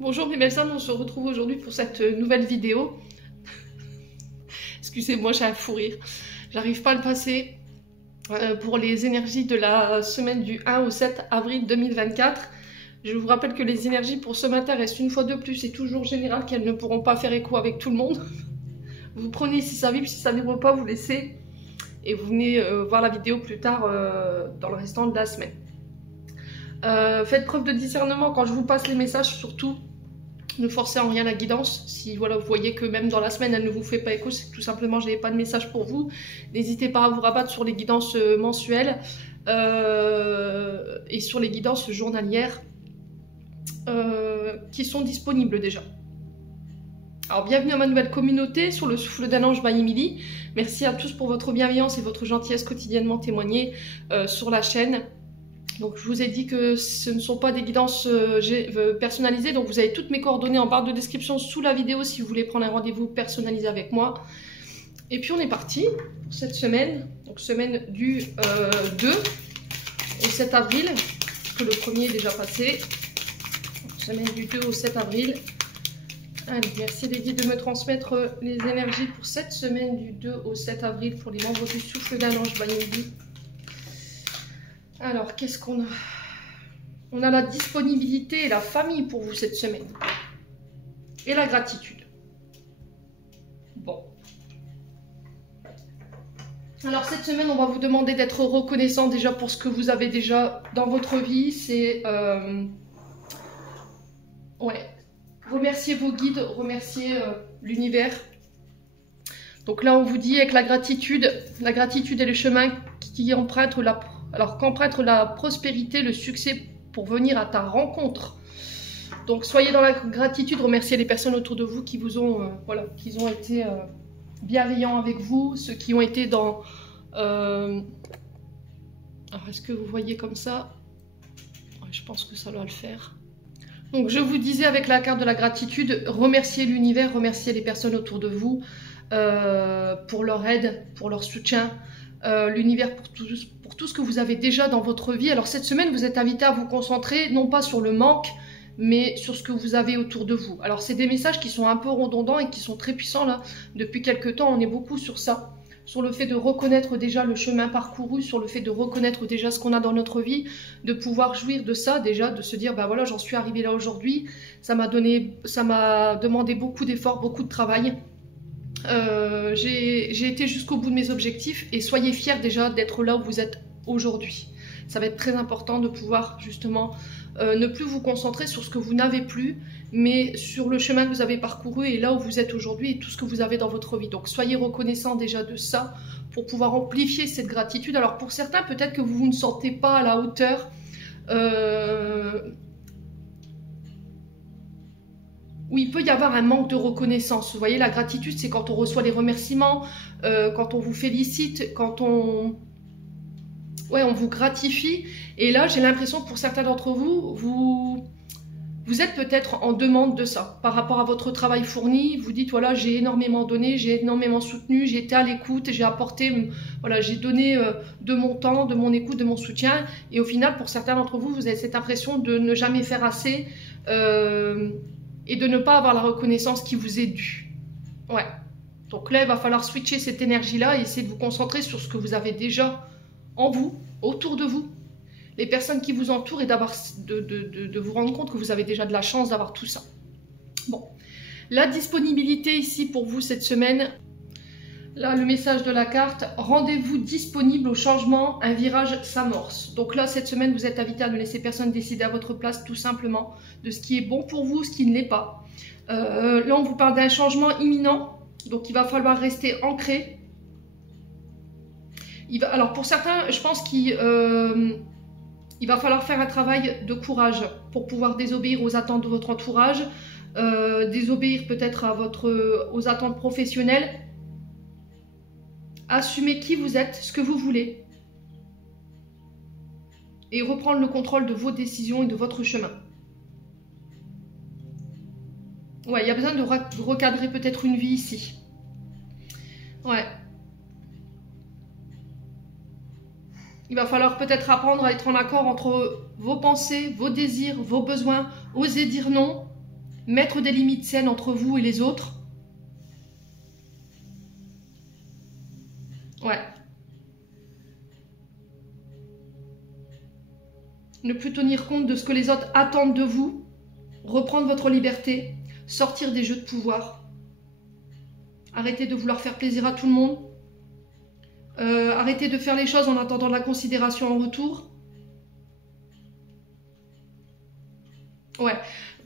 Bonjour mes belles âmes, on se retrouve aujourd'hui pour cette nouvelle vidéo. Excusez-moi, j'ai un fou rire. J'arrive pas à le passer pour les énergies de la semaine du 1 au 7 avril 2024. Je vous rappelle que les énergies pour ce matin restent une fois de plus et toujours générales, qu'elles ne pourront pas faire écho avec tout le monde. Vous prenez si ça vibre, si ça vibre pas, vous laissez. Et vous venez voir la vidéo plus tard dans le restant de la semaine. Faites preuve de discernement quand je vous passe les messages, surtout. Ne forcez en rien la guidance. Si voilà, vous voyez que même dans la semaine, elle ne vous fait pas écho, c'est que tout simplement, je n'avais pas de message pour vous. N'hésitez pas à vous rabattre sur les guidances mensuelles et sur les guidances journalières qui sont disponibles déjà. Alors, bienvenue à ma nouvelle communauté sur le souffle d'un ange by Emily. Merci à tous pour votre bienveillance et votre gentillesse quotidiennement témoignée sur la chaîne. Donc je vous ai dit que ce ne sont pas des guidances personnalisées, donc vous avez toutes mes coordonnées en barre de description sous la vidéo si vous voulez prendre un rendez-vous personnalisé avec moi. Et puis on est parti pour cette semaine, donc semaine du 2 au 7 avril, que le premier est déjà passé. Donc, semaine du 2 au 7 avril. Allez, merci les guides de me transmettre les énergies pour cette semaine du 2 au 7 avril pour les membres du souffle d'un ange by Emily. Alors, qu'est-ce qu'on a? On a la disponibilité et la famille pour vous cette semaine. Et la gratitude. Bon. Alors, cette semaine, on va vous demander d'être reconnaissant déjà pour ce que vous avez déjà dans votre vie. C'est... ouais. Remercier vos guides, remercier l'univers. Donc là, on vous dit avec la gratitude est le chemin qui emprunte qu'emprunte la prospérité, le succès pour venir à ta rencontre. Donc soyez dans la gratitude, remerciez les personnes autour de vous qui vous ont, qui ont été bienveillants avec vous, ceux qui ont été dans... Alors est-ce que vous voyez comme ça? Ouais, je pense que ça doit le faire. Donc je vous disais avec la carte de la gratitude, remerciez l'univers, remerciez les personnes autour de vous pour leur aide, pour leur soutien. L'univers pour tout ce que vous avez déjà dans votre vie. Alors cette semaine, vous êtes invité à vous concentrer non pas sur le manque, mais sur ce que vous avez autour de vous. Alors c'est des messages qui sont un peu redondants et qui sont très puissants là. Depuis quelques temps, on est beaucoup sur ça. Sur le fait de reconnaître déjà le chemin parcouru, sur le fait de reconnaître déjà ce qu'on a dans notre vie, de pouvoir jouir de ça déjà, de se dire, bah voilà, j'en suis arrivée là aujourd'hui, ça m'a demandé beaucoup d'efforts, beaucoup de travail. J'ai été jusqu'au bout de mes objectifs et soyez fiers déjà d'être là où vous êtes aujourd'hui. Ça va être très important de pouvoir justement ne plus vous concentrer sur ce que vous n'avez plus, mais sur le chemin que vous avez parcouru et là où vous êtes aujourd'hui et tout ce que vous avez dans votre vie. Donc soyez reconnaissants déjà de ça pour pouvoir amplifier cette gratitude. Alors pour certains, peut-être que vous ne sentez pas à la hauteur où il peut y avoir un manque de reconnaissance. Vous voyez, la gratitude, c'est quand on reçoit les remerciements, quand on vous félicite, quand on vous gratifie. Et là, j'ai l'impression que pour certains d'entre vous, vous êtes peut-être en demande de ça. Par rapport à votre travail fourni, vous dites, voilà, j'ai énormément donné, j'ai énormément soutenu, j'ai été à l'écoute, j'ai apporté, voilà, j'ai donné de mon temps, de mon écoute, de mon soutien. Et au final, pour certains d'entre vous, vous avez cette impression de ne jamais faire assez et de ne pas avoir la reconnaissance qui vous est due. Ouais. Donc là, il va falloir switcher cette énergie-là et essayer de vous concentrer sur ce que vous avez déjà en vous, autour de vous, les personnes qui vous entourent et de vous rendre compte que vous avez déjà de la chance d'avoir tout ça. Bon. La disponibilité ici pour vous cette semaine, là, le message de la carte, rendez-vous disponible au changement, un virage s'amorce. Donc là, cette semaine, vous êtes invité à ne laisser personne décider à votre place, tout simplement, de ce qui est bon pour vous, ce qui ne l'est pas. Là, on vous parle d'un changement imminent, donc il va falloir rester ancré. Alors pour certains, je pense qu'il va falloir faire un travail de courage pour pouvoir désobéir aux attentes de votre entourage, désobéir peut-être aux attentes professionnelles. Assumez qui vous êtes, ce que vous voulez. Et reprendre le contrôle de vos décisions et de votre chemin. Ouais, il y a besoin de recadrer peut-être une vie ici. Ouais. Il va falloir peut-être apprendre à être en accord entre vos pensées, vos désirs, vos besoins, oser dire non mettre des limites saines entre vous et les autres. Ouais. Ne plus tenir compte de ce que les autres attendent de vous. Reprendre votre liberté. Sortir des jeux de pouvoir. Arrêtez de vouloir faire plaisir à tout le monde. Arrêtez de faire les choses en attendant de la considération en retour. Ouais.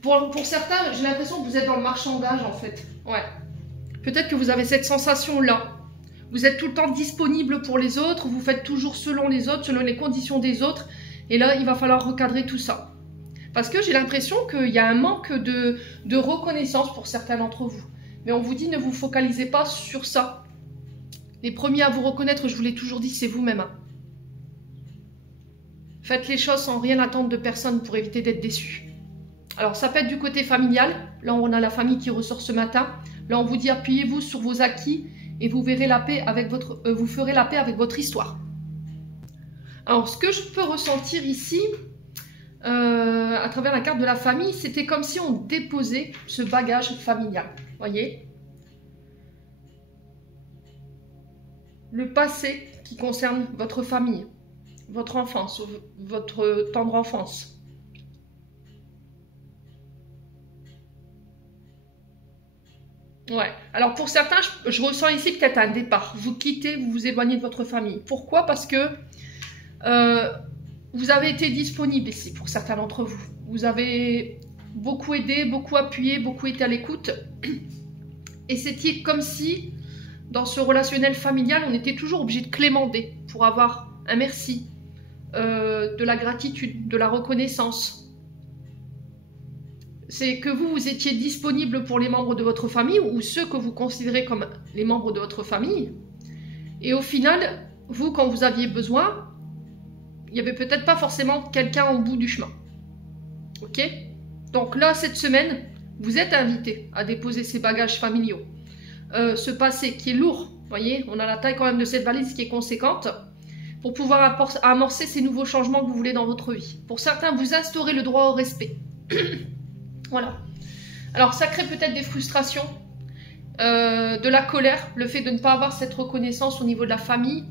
Pour certains, j'ai l'impression que vous êtes dans le marchandage en fait. Ouais. Peut-être que vous avez cette sensation-là. Vous êtes tout le temps disponible pour les autres. Vous faites toujours selon les autres, selon les conditions des autres. Et là, il va falloir recadrer tout ça. Parce que j'ai l'impression qu'il y a un manque de reconnaissance pour certains d'entre vous. Mais on vous dit, ne vous focalisez pas sur ça. Les premiers à vous reconnaître, je vous l'ai toujours dit, c'est vous-même. Hein. Faites les choses sans rien attendre de personne pour éviter d'être déçus. Alors, ça peut être du côté familial. Là, on a la famille qui ressort ce matin. Là, on vous dit, appuyez-vous sur vos acquis et vous verrez la paix avec vous ferez la paix avec votre histoire. Alors, ce que je peux ressentir ici, à travers la carte de la famille, c'était comme si on déposait ce bagage familial. Voyez ? Le passé qui concerne votre famille, votre enfance, votre tendre enfance. Ouais. Alors pour certains, je ressens ici peut-être un départ. Vous quittez, vous vous éloignez de votre famille. Pourquoi? Parce que vous avez été disponible ici pour certains d'entre vous. Vous avez beaucoup aidé, beaucoup appuyé, beaucoup été à l'écoute. Et c'était comme si, dans ce relationnel familial, on était toujours obligé de clémenter pour avoir un merci, de la gratitude, de la reconnaissance. C'est que vous étiez disponible pour les membres de votre famille ou ceux que vous considérez comme les membres de votre famille. Et au final, vous, quand vous aviez besoin, il n'y avait peut-être pas forcément quelqu'un au bout du chemin. Ok? Donc là, cette semaine, vous êtes invité à déposer ces bagages familiaux. Ce passé qui est lourd, vous voyez, on a la taille quand même de cette valise qui est conséquente, pour pouvoir amorcer ces nouveaux changements que vous voulez dans votre vie. Pour certains, vous instaurez le droit au respect. Voilà. Alors, ça crée peut-être des frustrations, de la colère, le fait de ne pas avoir cette reconnaissance au niveau de la famille.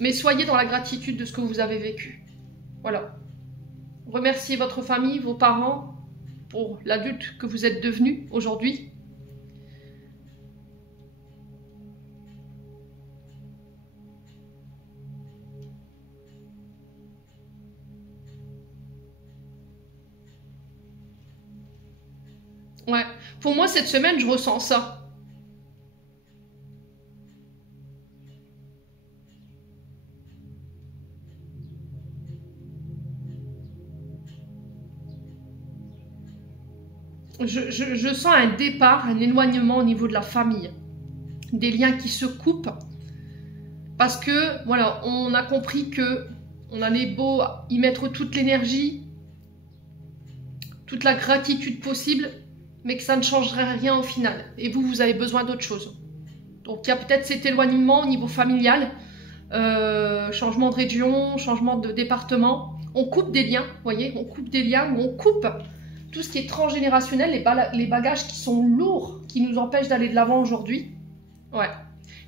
Mais soyez dans la gratitude de ce que vous avez vécu. Voilà. Remerciez votre famille, vos parents, pour l'adulte que vous êtes devenu aujourd'hui. Ouais, pour moi, cette semaine, je ressens ça. Je sens un départ, un éloignement au niveau de la famille. Des liens qui se coupent. Parce que, voilà, on a compris que on allait beau y mettre toute l'énergie, toute la gratitude possible, mais que ça ne changerait rien au final. Et vous, vous avez besoin d'autre chose. Donc, il y a peut-être cet éloignement au niveau familial, changement de région, changement de département. On coupe des liens, vous voyez, on coupe des liens, on coupe tout ce qui est transgénérationnel, les bagages qui sont lourds, qui nous empêchent d'aller de l'avant aujourd'hui. Ouais.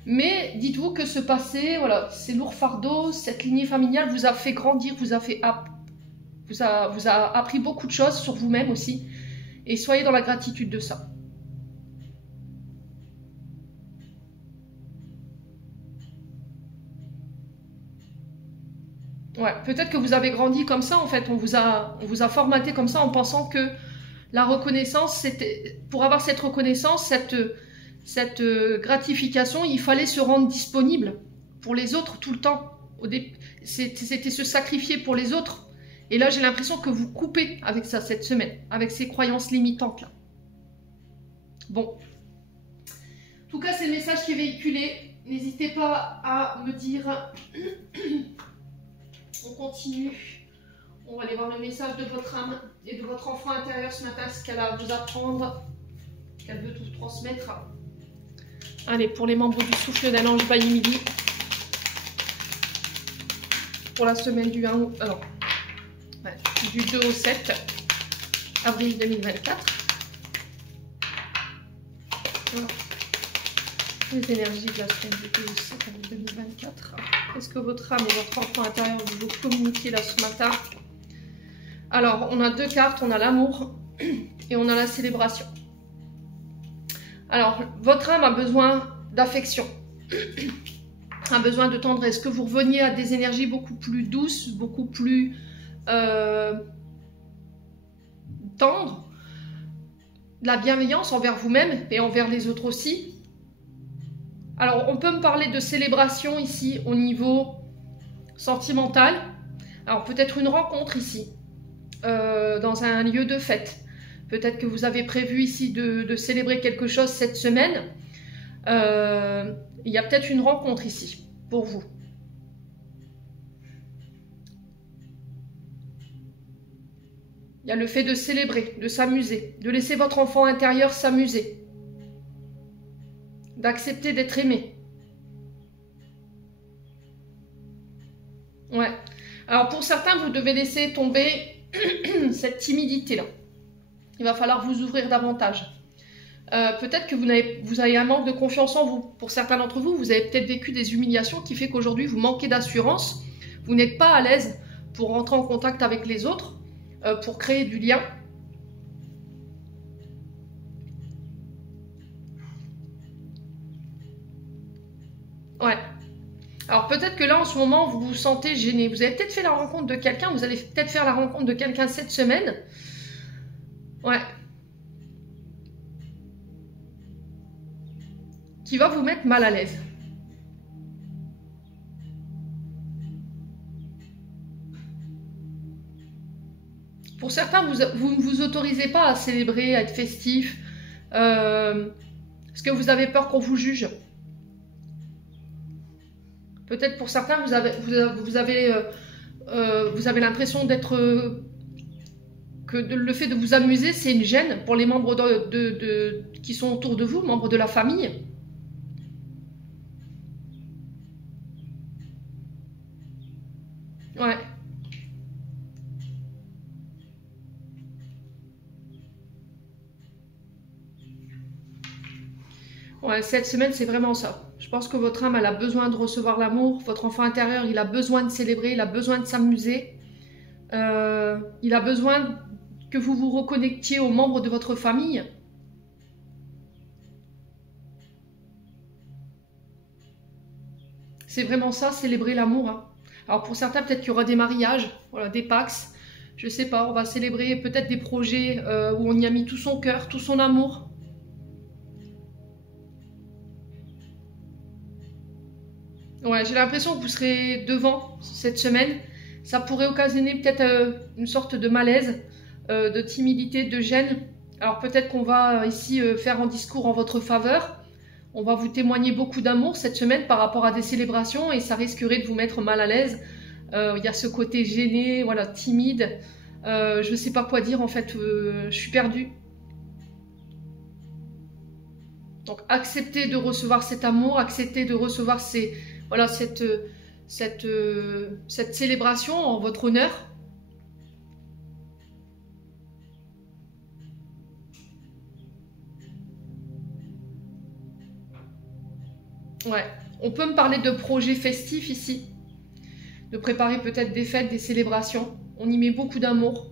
Mais dites-vous que ce passé, voilà, ces lourds fardeaux, cette lignée familiale vous a fait grandir, vous a appris beaucoup de choses sur vous-même aussi. Et soyez dans la gratitude de ça. Ouais, peut-être que vous avez grandi comme ça, en fait. On vous a formaté comme ça en pensant que la reconnaissance, c'était pour avoir cette reconnaissance, cette gratification, il fallait se rendre disponible pour les autres tout le temps. C'était se sacrifier pour les autres. Et là, j'ai l'impression que vous coupez avec ça cette semaine, avec ces croyances limitantes là. Bon. En tout cas, c'est le message qui est véhiculé. N'hésitez pas à me dire. On continue. On va aller voir le message de votre âme et de votre enfant intérieur ce matin, ce qu'elle a à vous apprendre, qu'elle veut tout transmettre. Allez, pour les membres du souffle d'un ange Baï Midi. pour la semaine du 1 au, du 2 au 7 avril 2024. Alors, les énergies de la semaine du 2 au 7 avril 2024. Qu'est-ce que votre âme et votre enfant intérieur vous communiquer là ce matin? Alors, on a deux cartes, on a l'amour et on a la célébration. Alors, votre âme a besoin d'affection, a besoin de tendresse, que vous reveniez à des énergies beaucoup plus douces, beaucoup plus tendres, de la bienveillance envers vous-même et envers les autres aussi. Alors, on peut me parler de célébration ici au niveau sentimental. Alors, peut-être une rencontre ici, dans un lieu de fête. Peut-être que vous avez prévu ici de célébrer quelque chose cette semaine. Il y a peut-être une rencontre ici pour vous. Il y a le fait de célébrer, de s'amuser, de laisser votre enfant intérieur s'amuser, d'accepter d'être aimé. Ouais. Alors pour certains, vous devez laisser tomber cette timidité-là. Il va falloir vous ouvrir davantage. Peut-être que vous avez un manque de confiance en vous. Pour certains d'entre vous, vous avez peut-être vécu des humiliations qui fait qu'aujourd'hui, vous manquez d'assurance. Vous n'êtes pas à l'aise pour rentrer en contact avec les autres, pour créer du lien. Ouais. Alors peut-être que là, en ce moment, vous vous sentez gêné. Vous avez peut-être fait la rencontre de quelqu'un. Vous allez peut-être faire la rencontre de quelqu'un cette semaine. Ouais. Qui va vous mettre mal à l'aise. Pour certains, vous ne vous autorisez pas à célébrer, à être festif, parce que vous avez peur qu'on vous juge. Peut-être pour certains, vous avez l'impression d'être... que le fait de vous amuser, c'est une gêne pour les membres qui sont autour de vous, membres de la famille. Ouais. Ouais, cette semaine, c'est vraiment ça. Je pense que votre âme, elle a besoin de recevoir l'amour. Votre enfant intérieur, il a besoin de célébrer, il a besoin de s'amuser. Il a besoin que vous vous reconnectiez aux membres de votre famille. C'est vraiment ça, célébrer l'amour. Hein. Alors pour certains, peut-être qu'il y aura des mariages, voilà, des Pax. Je sais pas, on va célébrer peut-être des projets où on y a mis tout son cœur, tout son amour. Ouais, j'ai l'impression que vous serez devant cette semaine. Ça pourrait occasionner peut-être une sorte de malaise, de timidité, de gêne. Alors peut-être qu'on va ici faire un discours en votre faveur. On va vous témoigner beaucoup d'amour cette semaine par rapport à des célébrations et ça risquerait de vous mettre mal à l'aise. Il y a ce côté gêné, voilà, timide. Je ne sais pas quoi dire en fait, je suis perdue. Donc acceptez de recevoir cet amour, acceptez de recevoir voilà, cette célébration en votre honneur. Ouais, on peut me parler de projets festifs ici, de préparer peut-être des fêtes, des célébrations. On y met beaucoup d'amour.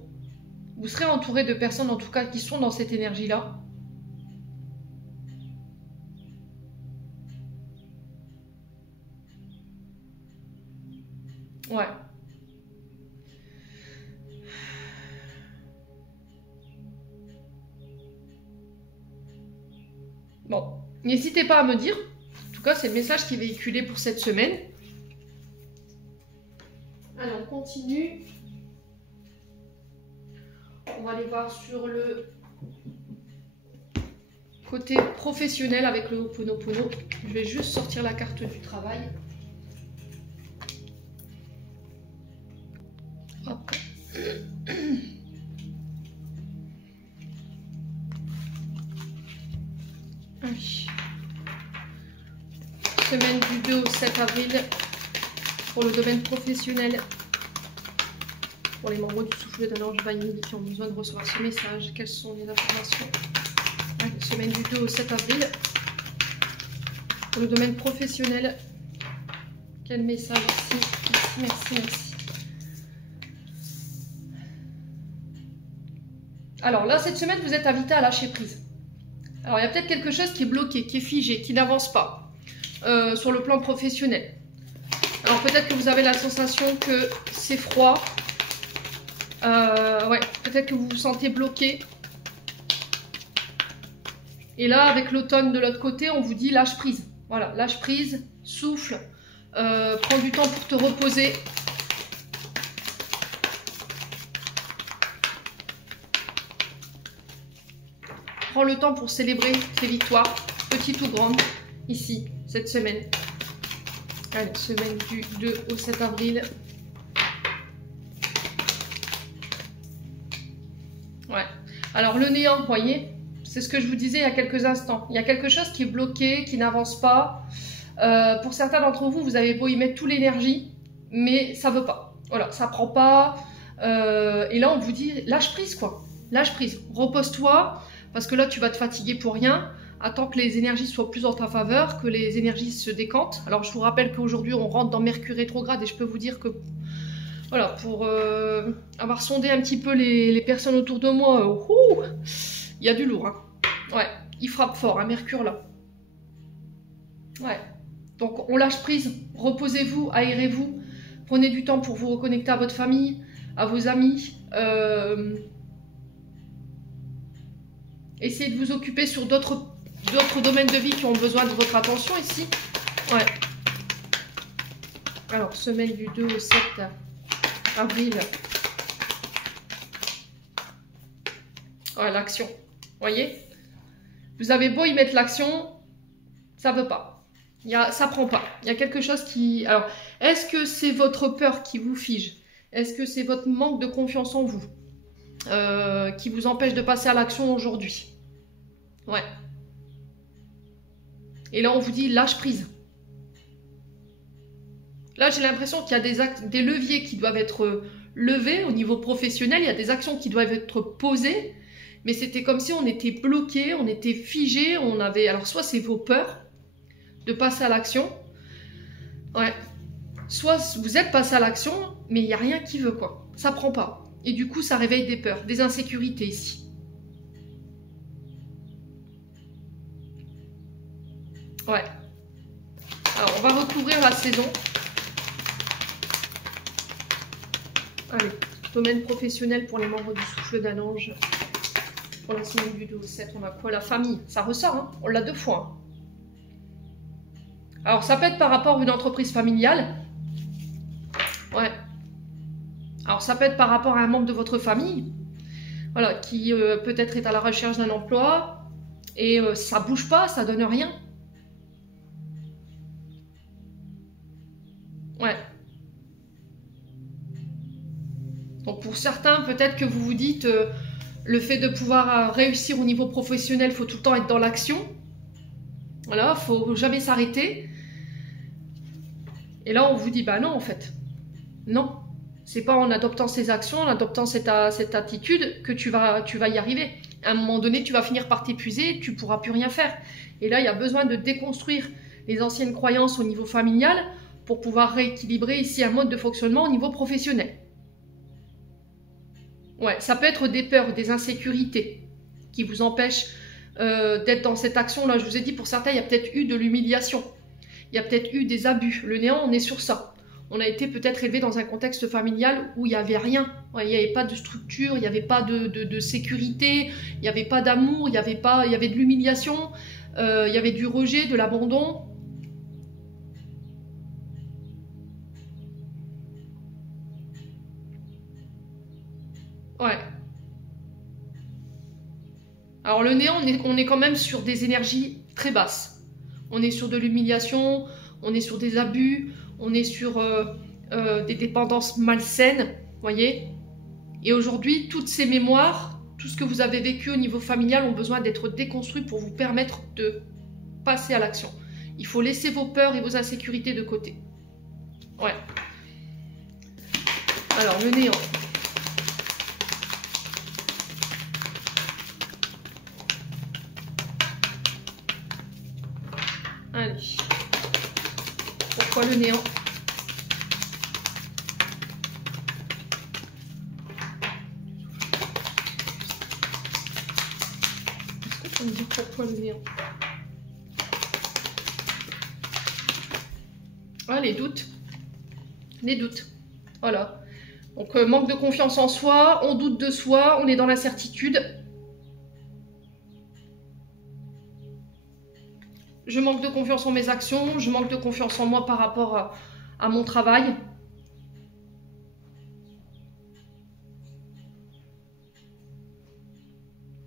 Vous serez entouré de personnes en tout cas qui sont dans cette énergie-là. Ouais. Bon, n'hésitez pas à me dire. En tout cas, c'est le message qui est véhiculé pour cette semaine. Allez, on continue. On va aller voir sur le côté professionnel avec le Ho'oponopono. Je vais juste sortir la carte du travail. Hop. Oui. Semaine du 2 au 7 avril Pour le domaine professionnel, pour les membres du souffle d'un ange vanille qui ont besoin de recevoir ce message, quelles sont les informations? Semaine du 2 au 7 avril. Pour le domaine professionnel, quel message ici? Merci, merci. Alors là, cette semaine, vous êtes invité à lâcher prise. Alors, il y a peut-être quelque chose qui est bloqué, qui est figé, qui n'avance pas sur le plan professionnel. Alors, peut-être que vous avez la sensation que c'est froid. Ouais, peut-être que vous vous sentez bloqué. Et là, avec l'automne de l'autre côté, on vous dit lâche prise. Voilà, lâche prise, souffle, prends du temps pour te reposer. Prends le temps pour célébrer tes victoires, petites ou grandes, ici, cette semaine. Allez, semaine du 2 au 7 avril. Ouais. Alors, le néant, vous voyez, c'est ce que je vous disais il y a quelques instants. Il y a quelque chose qui est bloqué, qui n'avance pas. Pour certains d'entre vous, vous avez beau y mettre toute l'énergie, mais ça ne veut pas. Voilà, ça ne prend pas. Et là, on vous dit, lâche prise, quoi. Lâche prise, repose-toi. Parce que là, tu vas te fatiguer pour rien. Attends que les énergies soient plus en ta faveur, que les énergies se décantent. Alors, je vous rappelle qu'aujourd'hui, on rentre dans Mercure rétrograde et je peux vous dire que, voilà, pour avoir sondé un petit peu les personnes autour de moi, il y a du lourd. Hein. Ouais, il frappe fort, hein, Mercure, là. Ouais. Donc, on lâche prise. Reposez-vous, aérez-vous. Prenez du temps pour vous reconnecter à votre famille, à vos amis. Essayez de vous occuper sur d'autres domaines de vie qui ont besoin de votre attention ici. Ouais. Alors, semaine du 2 au 7 avril. Ouais, l'action. Voyez? Vous avez beau y mettre l'action, ça ne veut pas. Ça ne prend pas. Il y a quelque chose qui... Alors, est-ce que c'est votre peur qui vous fige? Est-ce que c'est votre manque de confiance en vous qui vous empêche de passer à l'action aujourd'hui? Ouais. Et là, on vous dit lâche prise. Là, j'ai l'impression qu'il y a des leviers qui doivent être levés au niveau professionnel. Il y a des actions qui doivent être posées. Mais c'était comme si on était bloqué, on était figé. On avait... Alors, soit c'est vos peurs de passer à l'action. Ouais. Soit vous êtes passé à l'action, mais il n'y a rien qui veut, quoi. Ça prend pas. Et du coup, ça réveille des peurs, des insécurités ici. Ouais. Alors, on va recouvrir la saison. Allez, domaine professionnel pour les membres du souffle d'un ange. Pour la semaine du 2 au 7, on a quoi? La famille. Ça ressort, hein? On l'a 2 fois. Hein. Alors, ça peut être par rapport à une entreprise familiale. Ouais. Alors, ça peut être par rapport à un membre de votre famille, voilà, qui peut-être est à la recherche d'un emploi et ça bouge pas, ça donne rien. Ouais. Donc, pour certains, peut-être que vous vous dites, le fait de pouvoir réussir au niveau professionnel, il faut tout le temps être dans l'action. Voilà, il ne faut jamais s'arrêter. Et là, on vous dit, bah non, en fait. Non. C'est pas en adoptant ces actions, en adoptant cette attitude que tu vas y arriver. À un moment donné, tu vas finir par t'épuiser, tu ne pourras plus rien faire. Et là, il y a besoin de déconstruire les anciennes croyances au niveau familial pour pouvoir rééquilibrer ici un mode de fonctionnement au niveau professionnel. Ouais, ça peut être des peurs, des insécurités qui vous empêchent d'être dans cette action. Là, je vous ai dit, pour certains, il y a peut-être eu de l'humiliation. Il y a peut-être eu des abus. Le néant, on est sur ça. On a été peut-être élevé dans un contexte familial où il n'y avait rien. Il n'y avait pas de structure, il n'y avait pas de sécurité, il n'y avait pas d'amour, il y avait de l'humiliation, il y avait du rejet, de l'abandon. Ouais. Alors le néant, on est quand même sur des énergies très basses. On est sur de l'humiliation, on est sur des abus, on est sur des dépendances malsaines, voyez. Et aujourd'hui, toutes ces mémoires, tout ce que vous avez vécu au niveau familial ont besoin d'être déconstruits pour vous permettre de passer à l'action. Il faut laisser vos peurs et vos insécurités de côté. Ouais. Alors, le néant. Allez. Pourquoi le néant? Est-ce qu'on peut me dire pourquoi le néant? Ah, les doutes. Les doutes. Voilà. Donc, manque de confiance en soi, on doute de soi, on est dans l'incertitude. Je manque de confiance en mes actions, je manque de confiance en moi par rapport à mon travail.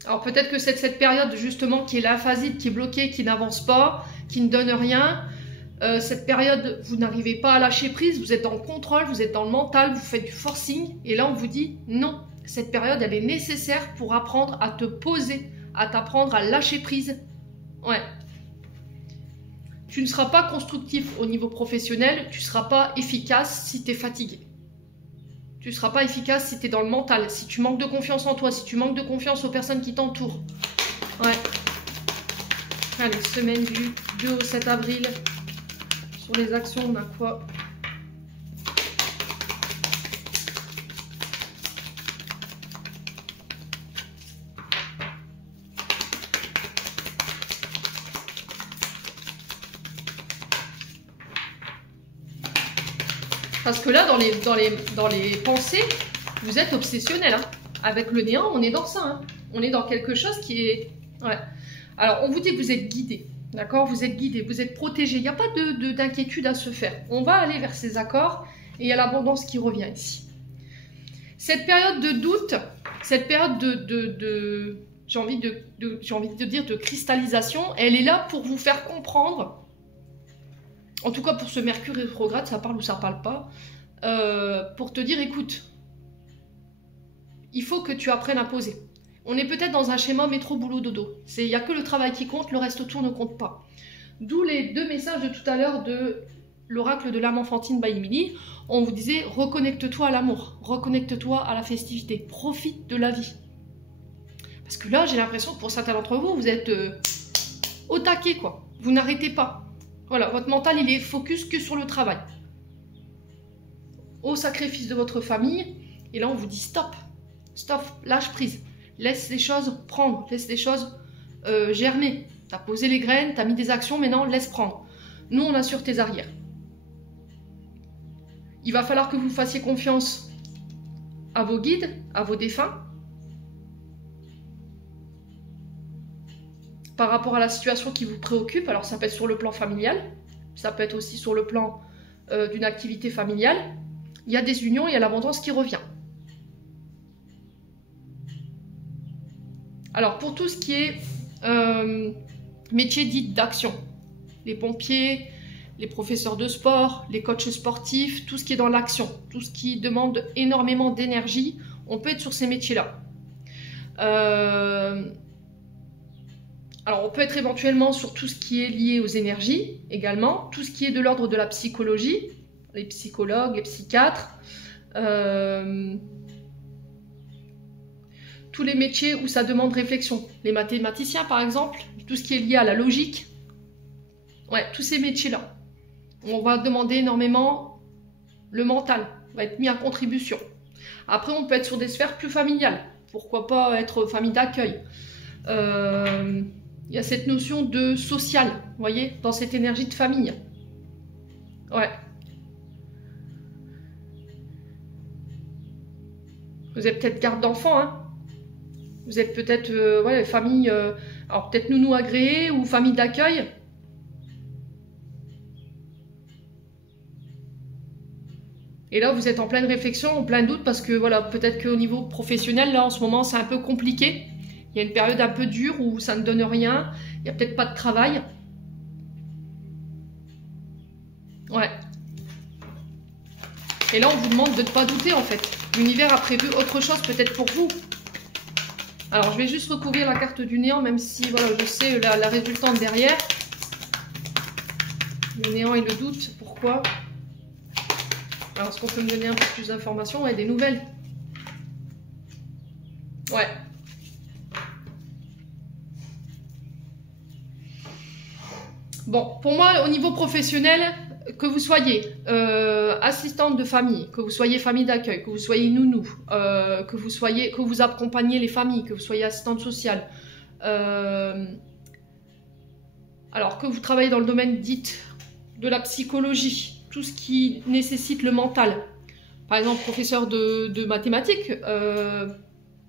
Alors peut-être que c'est cette période justement qui est l'aphasite, qui est bloquée, qui n'avance pas, qui ne donne rien. Cette période, vous n'arrivez pas à lâcher prise, vous êtes dans le contrôle, vous êtes dans le mental, vous faites du forcing. Et là, on vous dit non, cette période, elle est nécessaire pour apprendre à te poser, à t'apprendre à lâcher prise. Ouais. Tu ne seras pas constructif au niveau professionnel, tu ne seras pas efficace si tu es fatigué. Tu ne seras pas efficace si tu es dans le mental, si tu manques de confiance en toi, si tu manques de confiance aux personnes qui t'entourent. Ouais. Allez, semaine du 2 au 7 avril. Sur les actions, on a quoi? Parce que là, dans les pensées, vous êtes obsessionnel. Hein. Avec le néant, on est dans ça. Hein. On est dans quelque chose qui est... Ouais. Alors, on vous dit que vous êtes guidé. D'accord? Vous êtes guidé, vous êtes protégé. Il n'y a pas d'inquiétude à se faire. On va aller vers ces accords et il y a l'abondance qui revient ici. Cette période de doute, cette période j'ai envie de dire de cristallisation, elle est là pour vous faire comprendre, en tout cas pour ce Mercure rétrograde, ça parle ou ça parle pas, pour te dire, écoute, il faut que tu apprennes à poser. On est peut-être dans un schéma métro-boulot-dodo. Il n'y a que le travail qui compte, le reste autour ne compte pas. D'où les deux messages de tout à l'heure de l'oracle de l'âme enfantine by Emily. On vous disait, reconnecte-toi à l'amour, reconnecte-toi à la festivité, profite de la vie. Parce que là, j'ai l'impression que pour certains d'entre vous, vous êtes au taquet, quoi. Vous n'arrêtez pas. Voilà, votre mental, il est focus que sur le travail. Au sacrifice de votre famille. Et là, on vous dit, stop, stop, lâche prise. Laisse les choses prendre, laisse les choses germer. Tu as posé les graines, tu as mis des actions, maintenant laisse prendre. Nous, on assure tes arrières. Il va falloir que vous fassiez confiance à vos guides, à vos défunts. Par rapport à la situation qui vous préoccupe, alors ça peut être sur le plan familial, ça peut être aussi sur le plan d'une activité familiale. Il y a des unions, il y a l'abondance qui revient. Alors, pour tout ce qui est métier dit d'action, les pompiers, les professeurs de sport, les coachs sportifs, tout ce qui est dans l'action, tout ce qui demande énormément d'énergie, on peut être sur ces métiers-là. Alors, on peut être éventuellement sur tout ce qui est lié aux énergies également, tout ce qui est de l'ordre de la psychologie, les psychologues, les psychiatres, tous les métiers où ça demande réflexion. Les mathématiciens, par exemple, tout ce qui est lié à la logique. Ouais, tous ces métiers-là. On va demander énormément le mental, va être mis à contribution. Après, on peut être sur des sphères plus familiales. Pourquoi pas être famille d'accueil. Il y a cette notion de social, vous voyez, dans cette énergie de famille. Ouais. Vous êtes peut-être garde d'enfants, hein. Vous êtes peut-être ouais, famille, alors peut-être nounou agréé ou famille d'accueil. Et là, vous êtes en pleine réflexion, en plein doute, parce que voilà, peut-être qu'au niveau professionnel, là, en ce moment, c'est un peu compliqué. Il y a une période un peu dure où ça ne donne rien. Il n'y a peut-être pas de travail. Ouais. Et là, on vous demande de ne pas douter, en fait. L'univers a prévu autre chose, peut-être pour vous. Alors, je vais juste recouvrir la carte du néant, même si, voilà, je sais la résultante derrière. Le néant et le doute, pourquoi ? Alors, est-ce qu'on peut me donner un peu plus d'informations? Ouais, des nouvelles. Ouais. Bon, pour moi, au niveau professionnel, que vous soyez assistante de famille, que vous soyez famille d'accueil, que vous soyez nounou, que vous accompagnez les familles, que vous soyez assistante sociale, alors que vous travaillez dans le domaine dit de la psychologie, tout ce qui nécessite le mental, par exemple professeur de mathématiques,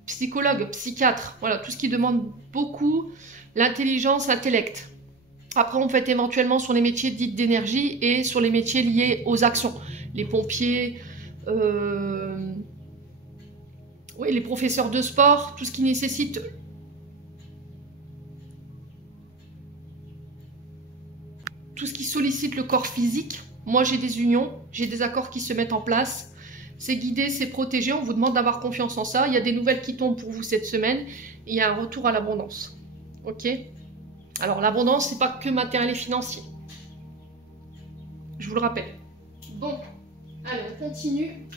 psychologue, psychiatre, voilà, tout ce qui demande beaucoup l'intelligence, l'intellect. Après, on fait éventuellement sur les métiers dits d'énergie et sur les métiers liés aux actions. Les pompiers, oui, les professeurs de sport, tout ce qui nécessite tout ce qui sollicite le corps physique. Moi, j'ai des unions, j'ai des accords qui se mettent en place. C'est guidé, c'est protégé. On vous demande d'avoir confiance en ça. Il y a des nouvelles qui tombent pour vous cette semaine. Il y a un retour à l'abondance. Ok ? Alors, l'abondance, c'est pas que matériel et financier. Je vous le rappelle. Bon, allez, on continue.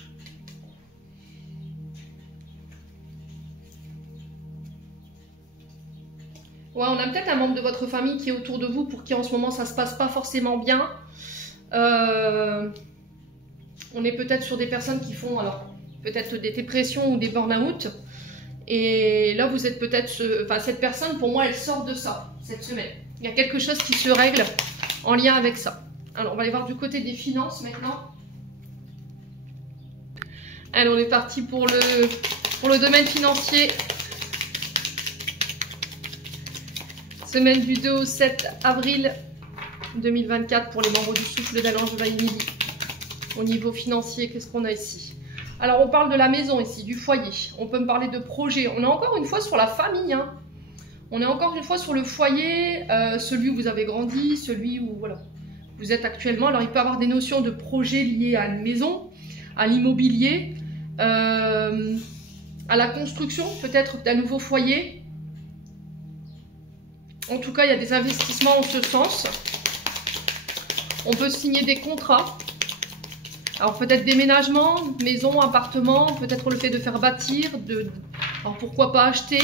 Ouais, on a peut-être un membre de votre famille qui est autour de vous pour qui en ce moment ça se passe pas forcément bien. On est peut-être sur des personnes qui font alors peut-être des dépressions ou des burn-out. Et là, vous êtes peut-être... Enfin, cette personne, pour moi, elle sort de ça cette semaine. Il y a quelque chose qui se règle en lien avec ça. Alors, on va aller voir du côté des finances maintenant. Allez, on est parti pour le domaine financier. Semaine du 2 au 7 avril 2024 pour les membres du souffle d'Allange Vaille-Midi. Au niveau financier, qu'est-ce qu'on a ici? Alors, on parle de la maison ici, du foyer. On peut me parler de projet. On est encore une fois sur la famille. Hein. On est encore une fois sur le foyer, celui où vous avez grandi, celui où voilà, vous êtes actuellement. Alors, il peut y avoir des notions de projet liées à une maison, à l'immobilier, à la construction peut-être d'un nouveau foyer. En tout cas, il y a des investissements en ce sens. On peut signer des contrats. Alors peut-être déménagement, maison, appartement, peut-être le fait de faire bâtir, alors pourquoi pas acheter.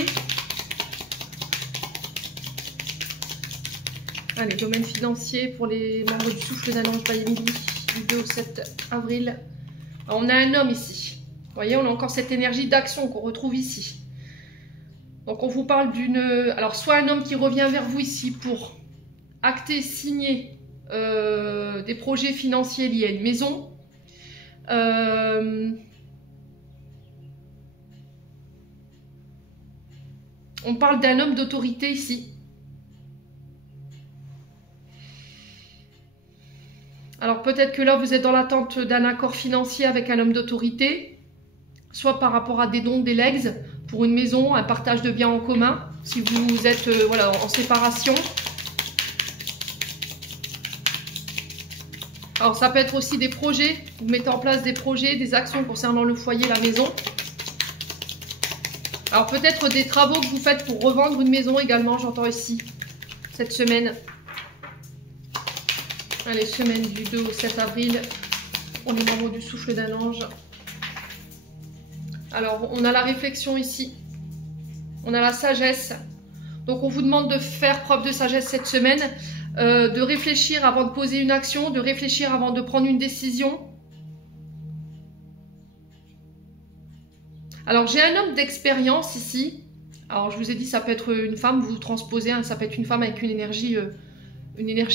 Allez, domaine financier pour les membres du souffle d'Allange Vaille-Midi du 2 au 7 avril. Alors, on a un homme ici. Vous voyez, on a encore cette énergie d'action qu'on retrouve ici. Donc on vous parle d'une... Alors soit un homme qui revient vers vous ici pour acter, signer des projets financiers liés à une maison. On parle d'un homme d'autorité ici. Alors peut-être que là vous êtes dans l'attente d'un accord financier avec un homme d'autorité, soit par rapport à des dons, des legs pour une maison, un partage de biens en commun, si vous êtes voilà, en séparation. Alors ça peut être aussi des projets, vous mettez en place des projets, des actions concernant le foyer, la maison. Alors peut-être des travaux que vous faites pour revendre une maison également, j'entends ici, cette semaine. Allez, semaine du 2 au 7 avril, on est membres du souffle d'un ange. Alors on a la réflexion ici, on a la sagesse. Donc on vous demande de faire preuve de sagesse cette semaine. De réfléchir avant de poser une action, de réfléchir avant de prendre une décision. Alors j'ai un homme d'expérience ici. Alors je vous ai dit ça peut être une femme, vous transposez, hein, ça peut être une femme avec une énergie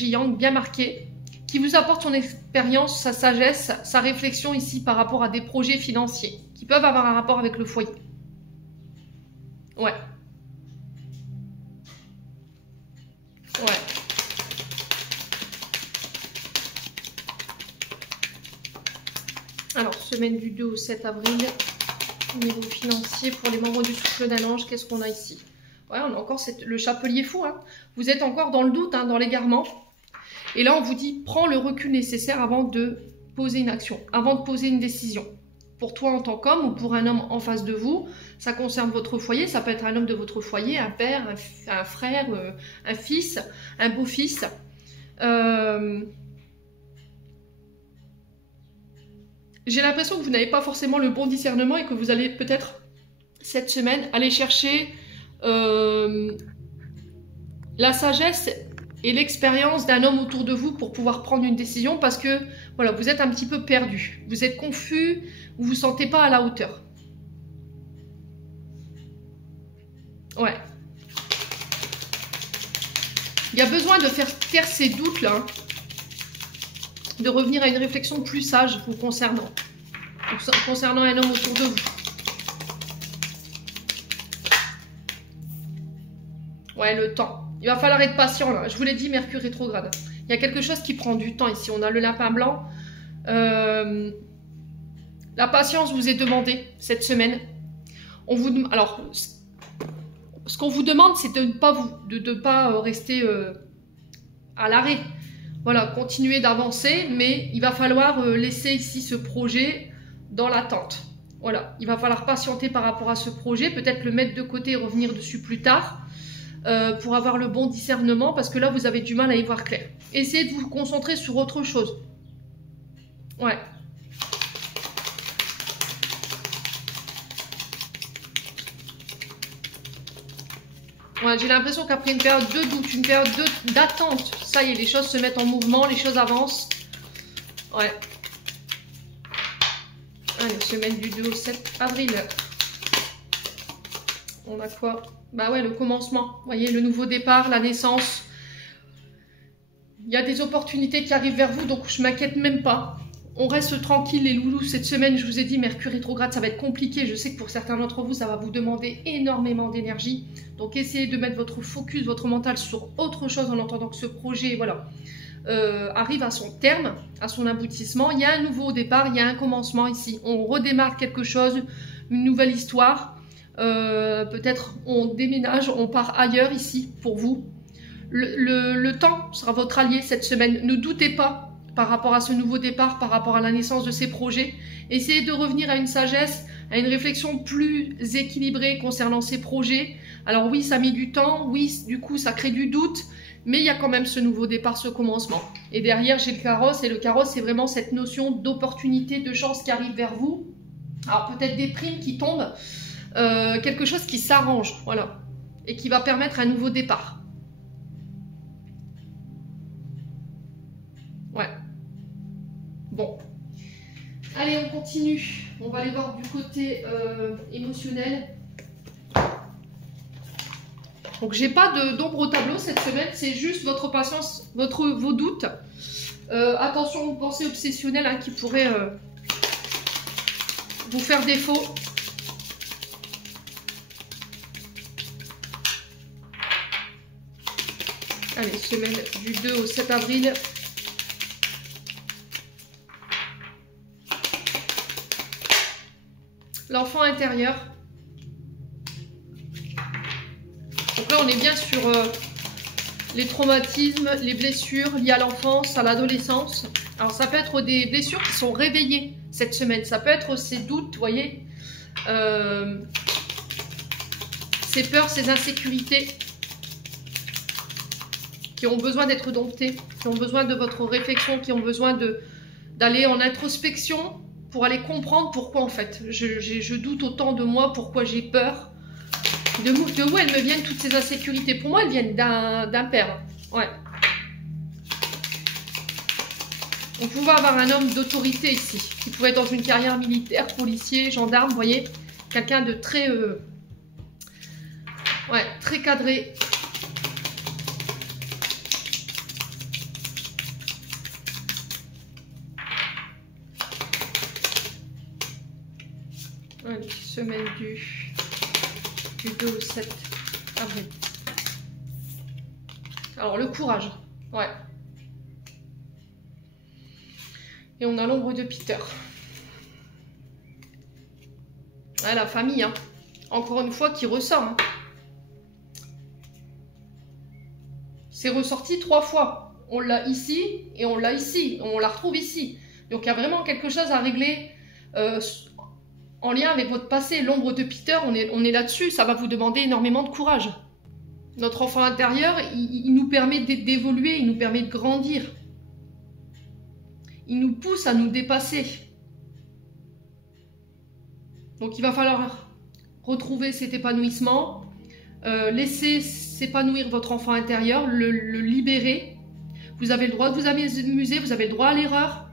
yang bien marquée, qui vous apporte son expérience, sa sagesse, sa réflexion ici par rapport à des projets financiers qui peuvent avoir un rapport avec le foyer. Ouais. Ouais. Alors, semaine du 2 au 7 avril, niveau financier pour les membres du souffle d'un ange, qu'est-ce qu'on a ici? Ouais, on a encore le chapelier fou. Hein. Vous êtes encore dans le doute, hein, dans l'égarement. Et là, on vous dit, prends le recul nécessaire avant de poser une action, avant de poser une décision. Pour toi en tant qu'homme ou pour un homme en face de vous, ça concerne votre foyer, ça peut être un homme de votre foyer, un père, un frère, un fils, un beau-fils. j'ai l'impression que vous n'avez pas forcément le bon discernement et que vous allez peut-être, cette semaine, aller chercher la sagesse et l'expérience d'un homme autour de vous pour pouvoir prendre une décision parce que voilà, vous êtes un petit peu perdu, vous êtes confus, vous vous sentez pas à la hauteur. Ouais. Il y a besoin de faire taire ces doutes là, hein, de revenir à une réflexion plus sage vous concernant un homme autour de vous. Ouais, le temps. Il va falloir être patient là. Je vous l'ai dit, Mercure rétrograde. Il y a quelque chose qui prend du temps ici. On a le lapin blanc. La patience vous est demandée cette semaine. Alors, ce qu'on vous demande, c'est de ne pas rester à l'arrêt. Voilà, continuer d'avancer, mais il va falloir laisser ici ce projet dans l'attente. Voilà, il va falloir patienter par rapport à ce projet, peut-être le mettre de côté et revenir dessus plus tard. Pour avoir le bon discernement, parce que là vous avez du mal à y voir clair. Essayez de vous concentrer sur autre chose. Ouais. Ouais, j'ai l'impression qu'après une période de doute, une période d'attente, ça y est, les choses se mettent en mouvement, les choses avancent. Ouais. Allez, semaine du 2 au 7 avril. On a quoi? Bah ouais, le commencement. Vous voyez, le nouveau départ, la naissance. Il y a des opportunités qui arrivent vers vous, donc je m'inquiète même pas. On reste tranquille les loulous. Cette semaine, je vous ai dit, Mercure rétrograde, ça va être compliqué. Je sais que pour certains d'entre vous, ça va vous demander énormément d'énergie. Donc essayez de mettre votre focus, votre mental sur autre chose en entendant que ce projet, voilà, arrive à son terme, à son aboutissement. Il y a un nouveau départ, il y a un commencement ici. On redémarre quelque chose, une nouvelle histoire. Peut-être on déménage, on part ailleurs ici pour vous. Le temps sera votre allié cette semaine. Ne doutez pas par rapport à ce nouveau départ, par rapport à la naissance de ces projets. Essayez de revenir à une sagesse, à une réflexion plus équilibrée concernant ces projets. Alors oui, ça met du temps, oui, du coup ça crée du doute, mais il y a quand même ce nouveau départ, ce commencement. Et derrière j'ai le carrosse, et le carrosse c'est vraiment cette notion d'opportunité, de chance qui arrive vers vous. Alors peut-être des primes qui tombent, quelque chose qui s'arrange, voilà, et qui va permettre un nouveau départ. Ouais. Bon. Allez, on continue. On va aller voir du côté émotionnel. Donc, j'ai pas d'ombre au tableau cette semaine. C'est juste votre patience, vos doutes. Attention aux pensées obsessionnelles hein, qui pourraient vous faire défaut. Allez, semaine du 2 au 7 avril. L'enfant intérieur. Donc là, on est bien sur les traumatismes, les blessures liées à l'enfance, à l'adolescence. Alors, ça peut être des blessures qui sont réveillées cette semaine. Ça peut être ces doutes, vous voyez, ces peurs, ces insécurités qui ont besoin d'être domptées, qui ont besoin de votre réflexion, qui ont besoin d'aller en introspection pour aller comprendre pourquoi en fait je doute autant de moi, pourquoi j'ai peur. De où elles me viennent toutes ces insécurités? Pour moi, elles viennent d'un père. Ouais. On pouvait avoir un homme d'autorité ici, qui pouvait être dans une carrière militaire, policier, gendarme, vous voyez, quelqu'un de très, ouais, très cadré. Allez, semaine du 2 au 7 avril. Alors, le courage. Ouais. Et on a l'ombre de Peter. Ouais, la famille, hein. Encore une fois, qui ressort. Hein. C'est ressorti 3 fois. On l'a ici et on l'a ici. On la retrouve ici. Donc, il y a vraiment quelque chose à régler en lien avec votre passé. L'ombre de Peter, on est là-dessus. Ça va vous demander énormément de courage. Notre enfant intérieur, il nous permet d'évoluer, il nous permet de grandir. Il nous pousse à nous dépasser. Donc il va falloir retrouver cet épanouissement, laisser s'épanouir votre enfant intérieur, le libérer. Vous avez le droit de vous amuser, vous avez le droit à l'erreur,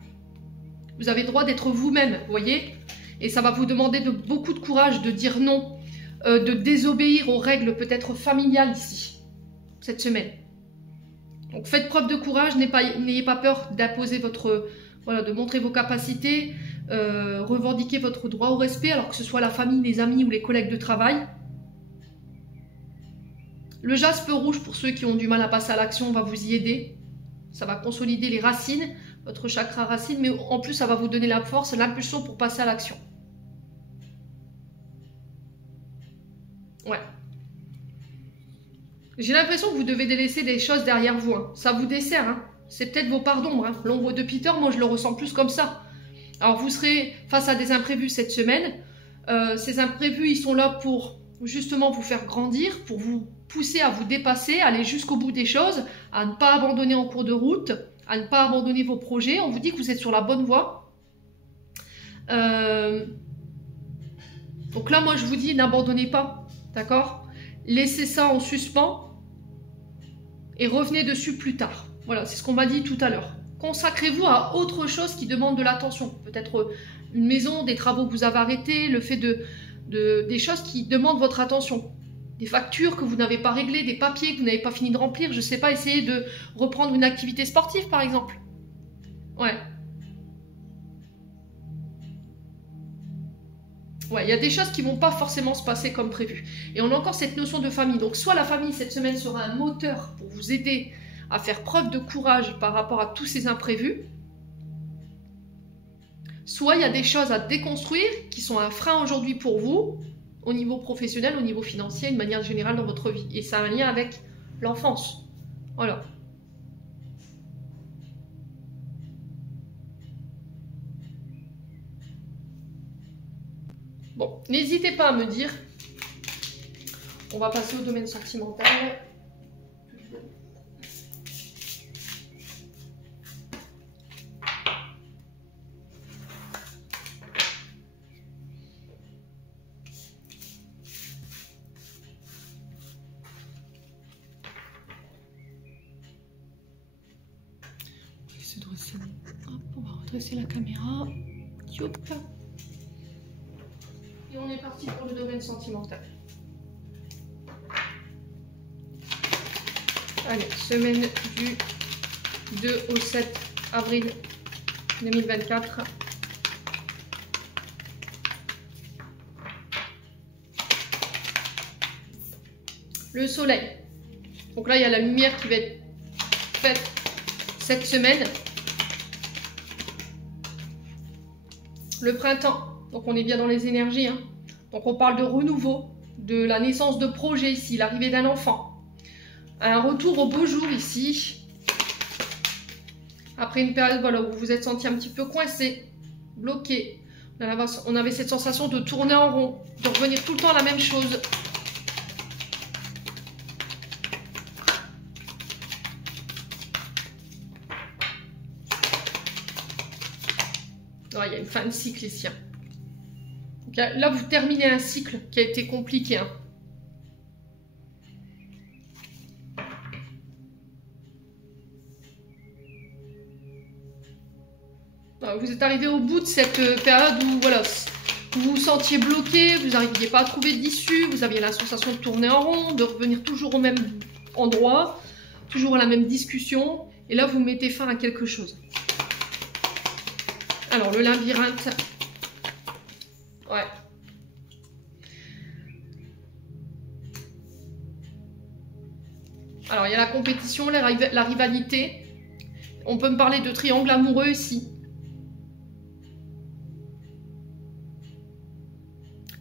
vous avez le droit d'être vous-même, vous voyez. Et ça va vous demander beaucoup de courage de dire non, de désobéir aux règles peut-être familiales ici, cette semaine. Donc faites preuve de courage, n'ayez pas peur d'imposer votre... Voilà, de montrer vos capacités, revendiquer votre droit au respect, alors que ce soit la famille, les amis ou les collègues de travail. Le jaspe rouge, pour ceux qui ont du mal à passer à l'action, va vous y aider. Ça va consolider les racines, votre chakra racine, mais en plus, ça va vous donner la force, l'impulsion pour passer à l'action. Ouais. J'ai l'impression que vous devez délaisser des choses derrière vous. Hein. Ça vous dessert, hein. C'est peut-être vos parts d'ombre. Hein. L'ombre de Peter, moi, je le ressens plus comme ça. Alors, vous serez face à des imprévus cette semaine. Ces imprévus, ils sont là pour justement vous faire grandir, pour vous pousser à vous dépasser, aller jusqu'au bout des choses, à ne pas abandonner en cours de route, à ne pas abandonner vos projets. On vous dit que vous êtes sur la bonne voie. Donc là, moi, je vous dis, n'abandonnez pas, d'accord? Laissez ça en suspens et revenez dessus plus tard. Voilà, c'est ce qu'on m'a dit tout à l'heure. Consacrez-vous à autre chose qui demande de l'attention. Peut-être une maison, des travaux que vous avez arrêtés, le fait des choses qui demandent votre attention. Des factures que vous n'avez pas réglées, des papiers que vous n'avez pas fini de remplir. Je ne sais pas, essayez de reprendre une activité sportive, par exemple. Ouais. Ouais, il y a des choses qui ne vont pas forcément se passer comme prévu. Et on a encore cette notion de famille. Donc, soit la famille, cette semaine, sera un moteur pour vous aider à faire preuve de courage par rapport à tous ces imprévus. Soit il y a des choses à déconstruire qui sont un frein aujourd'hui pour vous, au niveau professionnel, au niveau financier, de manière générale dans votre vie. Et ça a un lien avec l'enfance. Voilà. Bon, n'hésitez pas à me dire. On va passer au domaine sentimental. Hop, on va redresser la caméra. Youp. Et on est parti pour le domaine sentimental. Allez, semaine du 2 au 7 avril 2024. Le soleil. Donc là, il y a la lumière qui va être faite cette semaine. Le printemps. Donc on est bien dans les énergies. Hein. Donc on parle de renouveau, de la naissance de projets ici, l'arrivée d'un enfant. Un retour au beau jour ici. Après une période voilà, où vous vous êtes senti un petit peu coincé, bloqué. On avait cette sensation de tourner en rond, de revenir tout le temps à la même chose. Il y a une fin de cycle ici. Hein. Donc là, vous terminez un cycle qui a été compliqué. Hein. Vous êtes arrivé au bout de cette période où voilà, vous vous sentiez bloqué, vous n'arriviez pas à trouver d'issue, vous aviez la sensation de tourner en rond, de revenir toujours au même endroit, toujours à la même discussion. Et là, vous mettez fin à quelque chose. Alors, le labyrinthe. Ouais. Alors, il y a la compétition, la rivalité. On peut me parler de triangle amoureux ici.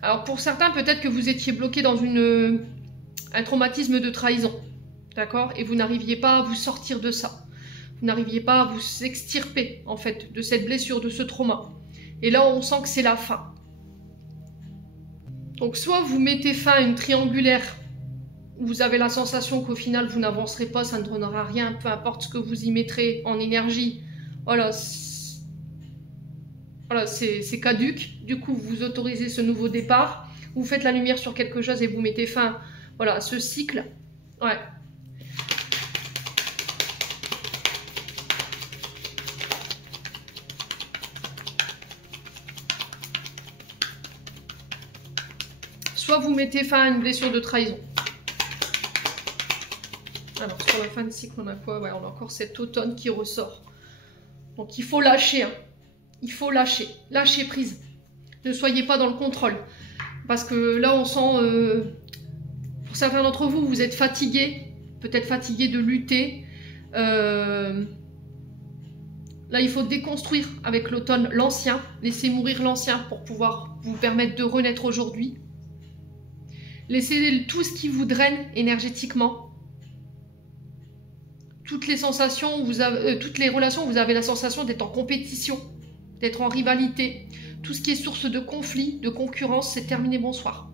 Alors, pour certains, peut-être que vous étiez bloqué dans un traumatisme de trahison. D'accord? Et vous n'arriviez pas à vous sortir de ça. Vous n'arriviez pas à vous extirper, en fait, de cette blessure, de ce trauma. Et là, on sent que c'est la fin. Donc, soit vous mettez fin à une triangulaire, où vous avez la sensation qu'au final, vous n'avancerez pas, ça ne donnera rien, peu importe ce que vous y mettrez en énergie. Voilà. voilà, c'est caduque. Du coup, vous autorisez ce nouveau départ. Vous faites la lumière sur quelque chose et vous mettez fin, voilà, à ce cycle. Ouais. Soit vous mettez fin à une blessure de trahison. Alors, sur la fin de cycle, on a quoi? Ouais, on a encore cet automne qui ressort. Donc, il faut lâcher. Hein. Il faut lâcher. Lâcher prise. Ne soyez pas dans le contrôle. Parce que là, on sent... pour certains d'entre vous, vous êtes fatigués. Peut-être fatigués de lutter. Là, il faut déconstruire avec l'automne l'ancien. Laisser mourir l'ancien pour pouvoir vous permettre de renaître aujourd'hui. Laissez tout ce qui vous draine énergétiquement. Toutes les sensations, toutes les relations, vous avez la sensation d'être en compétition, d'être en rivalité. Tout ce qui est source de conflit, de concurrence, c'est terminé, bonsoir.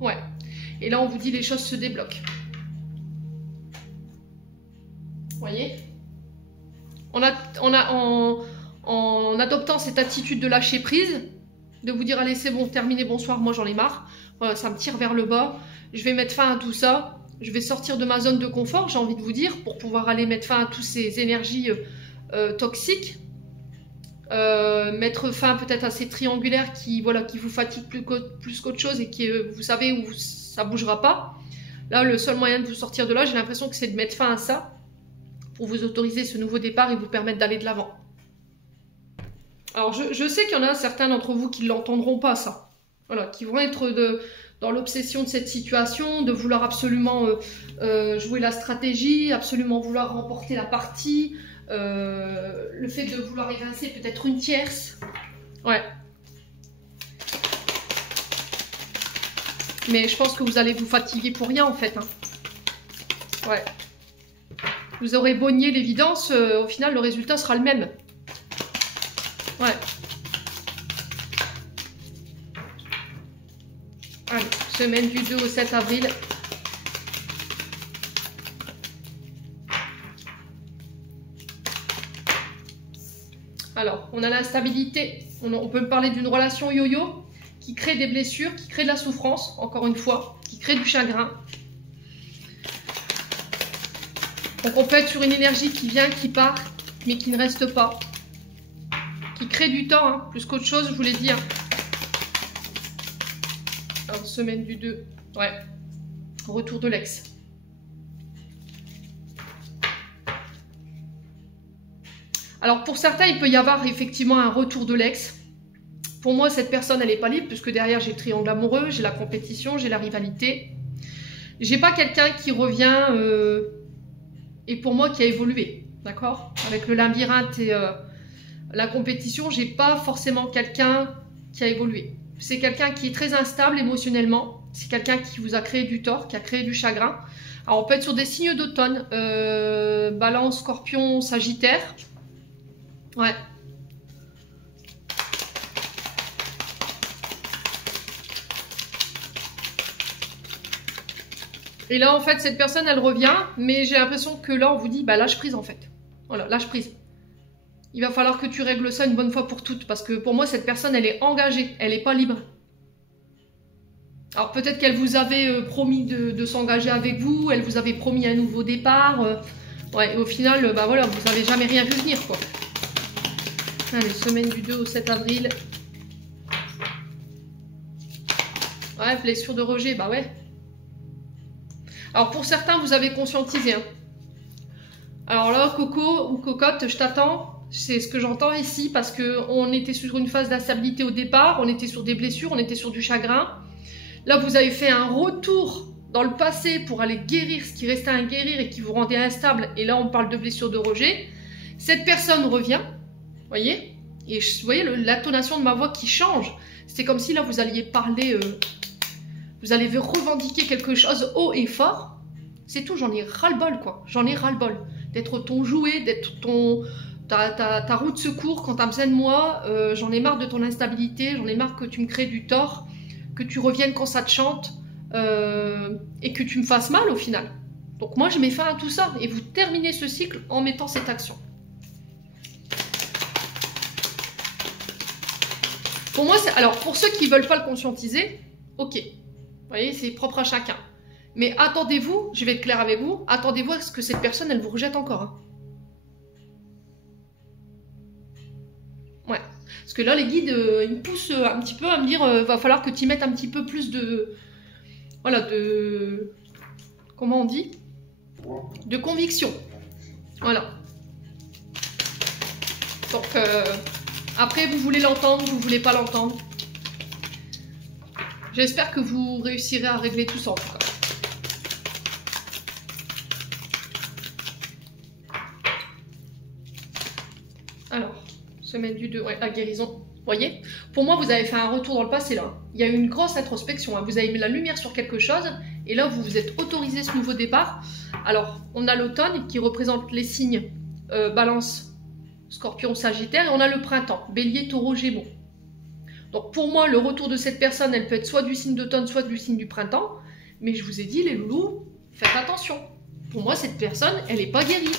Ouais. Et là, on vous dit les choses se débloquent. Vous voyez? En adoptant cette attitude de lâcher prise, de vous dire allez c'est bon, terminé, bonsoir, moi j'en ai marre. Voilà, ça me tire vers le bas. Je vais mettre fin à tout ça. Je vais sortir de ma zone de confort, j'ai envie de vous dire, pour pouvoir aller mettre fin à toutes ces énergies toxiques. Mettre fin peut-être à ces triangulaires qui, voilà, qui vous fatiguent plus qu'autre chose et qui, vous savez, où ça ne bougera pas. Là, le seul moyen de vous sortir de là, j'ai l'impression que c'est de mettre fin à ça pour vous autoriser ce nouveau départ et vous permettre d'aller de l'avant. Alors, je sais qu'il y en a certains d'entre vous qui ne l'entendront pas, ça. Voilà, qui vont être dans l'obsession de cette situation, de vouloir absolument jouer la stratégie, absolument vouloir remporter la partie, le fait de vouloir évincer peut-être une tierce. Ouais. Mais je pense que vous allez vous fatiguer pour rien, en fait. Hein. Ouais. Vous aurez beau nier l'évidence, au final, le résultat sera le même. Ouais. Allez, semaine du 2 au 7 avril. Alors, on a l'instabilité. On peut me parler d'une relation yo-yo qui crée des blessures, qui crée de la souffrance, encore une fois, qui crée du chagrin. Donc, on peut être sur une énergie qui vient, qui part, mais qui ne reste pas. Qui crée du temps, hein, plus qu'autre chose, je vous l'ai dit. Hein. Alors, semaine du 2, ouais, retour de l'ex. Alors, pour certains, il peut y avoir effectivement un retour de l'ex. Pour moi, cette personne, elle n'est pas libre, puisque derrière, j'ai le triangle amoureux, j'ai la compétition, j'ai la rivalité. J'ai pas quelqu'un qui revient, et pour moi, qui a évolué, d'accord? Avec le labyrinthe et la compétition, j'ai pas forcément quelqu'un qui a évolué. C'est quelqu'un qui est très instable émotionnellement. C'est quelqu'un qui vous a créé du tort, qui a créé du chagrin. Alors, on peut être sur des signes d'automne. Balance, Scorpion, Sagittaire. Ouais. Et là, en fait, cette personne, elle revient. Mais j'ai l'impression que là, on vous dit, bah, lâche prise, en fait. Voilà, lâche prise. Il va falloir que tu règles ça une bonne fois pour toutes. Parce que pour moi, cette personne, elle est engagée. Elle n'est pas libre. Alors peut-être qu'elle vous avait promis de s'engager avec vous. Elle vous avait promis un nouveau départ. Ouais, et au final, bah voilà, vous n'avez jamais rien vu venir, quoi. Allez, semaine du 2 au 7 avril. Ouais, blessure de rejet, bah ouais. Alors pour certains, vous avez conscientisé. Hein. Alors là, Coco ou Cocotte, je t'attends. C'est ce que j'entends ici parce qu'on était sur une phase d'instabilité au départ, on était sur des blessures, on était sur du chagrin. Là, vous avez fait un retour dans le passé pour aller guérir ce qui restait à guérir et qui vous rendait instable. Et là, on parle de blessure de rejet. Cette personne revient, voyez, et vous voyez l'intonation de ma voix qui change. C'est comme si là, vous alliez parler, vous allez revendiquer quelque chose haut et fort. C'est tout, j'en ai ras-le-bol, quoi. J'en ai ras-le-bol. D'être ton jouet, d'être ta roue de secours quand tu as besoin de moi. J'en ai marre de ton instabilité, j'en ai marre que tu me crées du tort, que tu reviennes quand ça te chante et que tu me fasses mal au final. Donc moi, je mets fin à tout ça et vous terminez ce cycle en mettant cette action. Pour moi, alors pour ceux qui ne veulent pas le conscientiser, ok. Vous voyez, c'est propre à chacun. Mais attendez-vous, je vais être clair avec vous, attendez-vous à ce que cette personne, elle vous rejette encore. Hein. Ouais. Parce que là, les guides, ils me poussent un petit peu à me dire, va falloir que tu y mettes un petit peu plus de... Voilà, de... Comment on dit? De conviction. Voilà. Donc, après, vous voulez l'entendre, vous voulez pas l'entendre. J'espère que vous réussirez à régler tout ça, en tout cas. Alors, semaine du 2, ouais, la guérison. Vous voyez? Pour moi, vous avez fait un retour dans le passé, là. Il y a eu une grosse introspection. Hein. Vous avez mis la lumière sur quelque chose, et là, vous vous êtes autorisé ce nouveau départ. Alors, on a l'automne, qui représente les signes Balance, Scorpion, Sagittaire, et on a le printemps, Bélier, Taureau, Gémeaux. Donc pour moi, le retour de cette personne, elle peut être soit du signe d'automne, soit du signe du printemps. Mais je vous ai dit, les loulous, faites attention. Pour moi, cette personne, elle n'est pas guérie.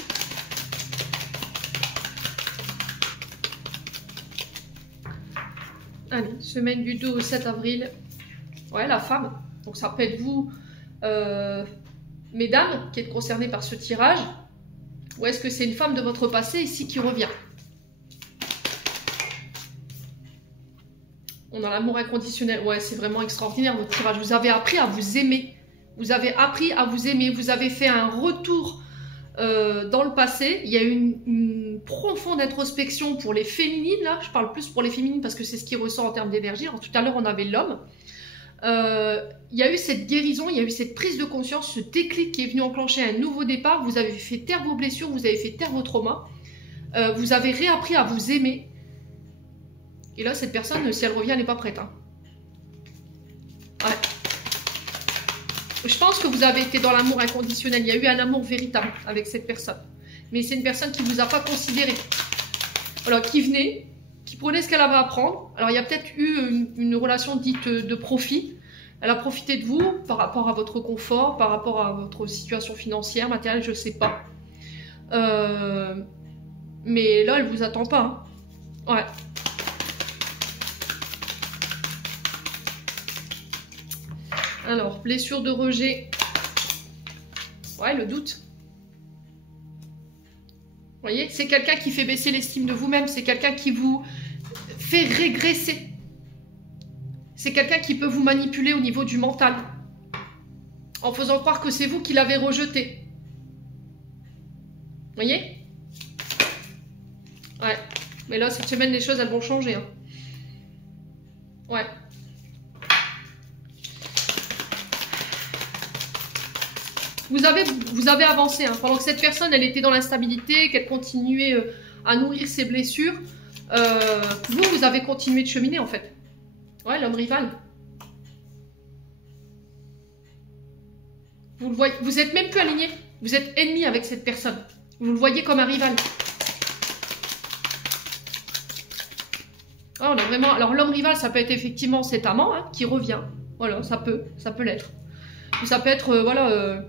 Allez, semaine du 2 au 7 avril. Ouais, la femme. Donc ça peut être vous, mesdames, qui êtes concernées par ce tirage. Ou est-ce que c'est une femme de votre passé ici qui revient? On a l'amour inconditionnel. Ouais, c'est vraiment extraordinaire votre tirage. Vous avez appris à vous aimer. Vous avez appris à vous aimer. Vous avez fait un retour dans le passé. Il y a eu une profonde introspection pour les féminines. Là, je parle plus pour les féminines parce que c'est ce qui ressort en termes d'énergie. Alors, tout à l'heure, on avait l'homme. Il y a eu cette guérison, il y a eu cette prise de conscience, ce déclic qui est venu enclencher un nouveau départ. Vous avez fait taire vos blessures, vous avez fait taire vos traumas. Vous avez réappris à vous aimer. Et là, cette personne, si elle revient, elle n'est pas prête. Hein. Ouais. Je pense que vous avez été dans l'amour inconditionnel. Il y a eu un amour véritable avec cette personne. Mais c'est une personne qui ne vous a pas considéré. Voilà, qui venait, qui prenait ce qu'elle avait à prendre. Alors, il y a peut-être eu une relation dite de profit. Elle a profité de vous par rapport à votre confort, par rapport à votre situation financière, matérielle, je ne sais pas. Mais là, elle ne vous attend pas. Hein. Ouais. Alors, blessure de rejet. Ouais, le doute. Vous voyez, c'est quelqu'un qui fait baisser l'estime de vous-même. C'est quelqu'un qui vous fait régresser. C'est quelqu'un qui peut vous manipuler au niveau du mental. En faisant croire que c'est vous qui l'avez rejeté. Vous voyez? Ouais. Mais là, cette semaine, les choses, elles vont changer. Hein. Ouais. Vous avez avancé. Hein. Pendant que cette personne, elle était dans l'instabilité, qu'elle continuait à nourrir ses blessures, vous avez continué de cheminer, en fait. Ouais, l'homme rival. Vous le voyez, vous êtes même plus aligné. Vous êtes ennemi avec cette personne. Vous le voyez comme un rival. Oh, on a vraiment... Alors, l'homme rival, ça peut être effectivement cet amant hein, qui revient. Voilà, ça peut l'être. Ou ça peut être, voilà...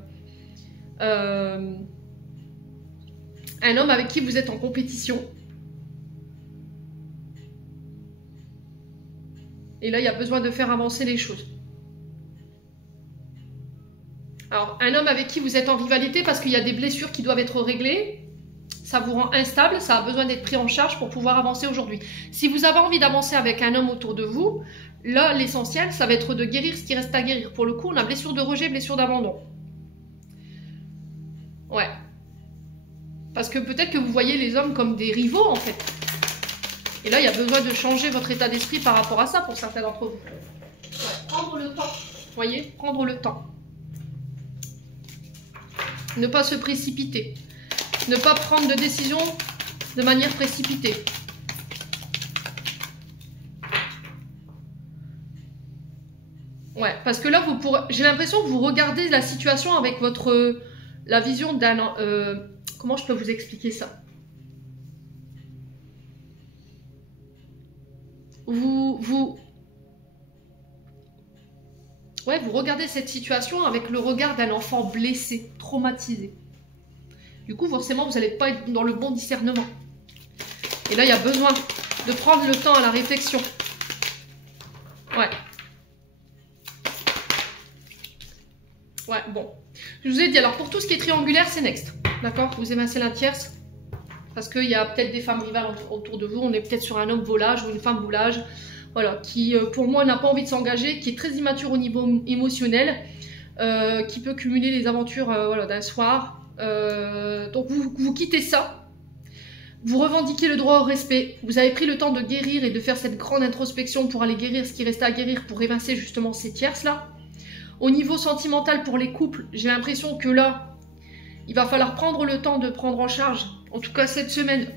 un homme avec qui vous êtes en compétition. Et là, il y a besoin de faire avancer les choses. Alors, un homme avec qui vous êtes en rivalité parce qu'il y a des blessures qui doivent être réglées, ça vous rend instable, ça a besoin d'être pris en charge pour pouvoir avancer aujourd'hui. Si vous avez envie d'avancer avec un homme autour de vous, là, l'essentiel, ça va être de guérir ce qui reste à guérir. Pour le coup, on a blessure de rejet, blessure d'abandon. Ouais. Parce que peut-être que vous voyez les hommes comme des rivaux, en fait. Et là, il y a besoin de changer votre état d'esprit par rapport à ça pour certains d'entre vous. Ouais, prendre le temps. Vous voyez, prendre le temps. Ne pas se précipiter. Ne pas prendre de décision de manière précipitée. Ouais, parce que là, j'ai l'impression que vous regardez la situation avec la vision d'un... comment je peux vous expliquer ça? Vous regardez cette situation avec le regard d'un enfant blessé, traumatisé. Du coup, forcément, vous n'allez pas être dans le bon discernement. Et là, il y a besoin de prendre le temps à la réflexion. Ouais. Ouais, bon. Je vous ai dit, alors pour tout ce qui est triangulaire, c'est next. D'accord? Vous évincez la tierce. Parce qu'il y a peut-être des femmes rivales autour de vous. On est peut-être sur un homme volage ou une femme volage. Voilà, qui pour moi n'a pas envie de s'engager, qui est très immature au niveau émotionnel, qui peut cumuler les aventures voilà, d'un soir. Donc vous quittez ça. Vous revendiquez le droit au respect. Vous avez pris le temps de guérir et de faire cette grande introspection pour aller guérir ce qui restait à guérir, pour évincer justement ces tierces-là. Au niveau sentimental pour les couples, j'ai l'impression que là, il va falloir prendre le temps de prendre en charge, en tout cas cette semaine,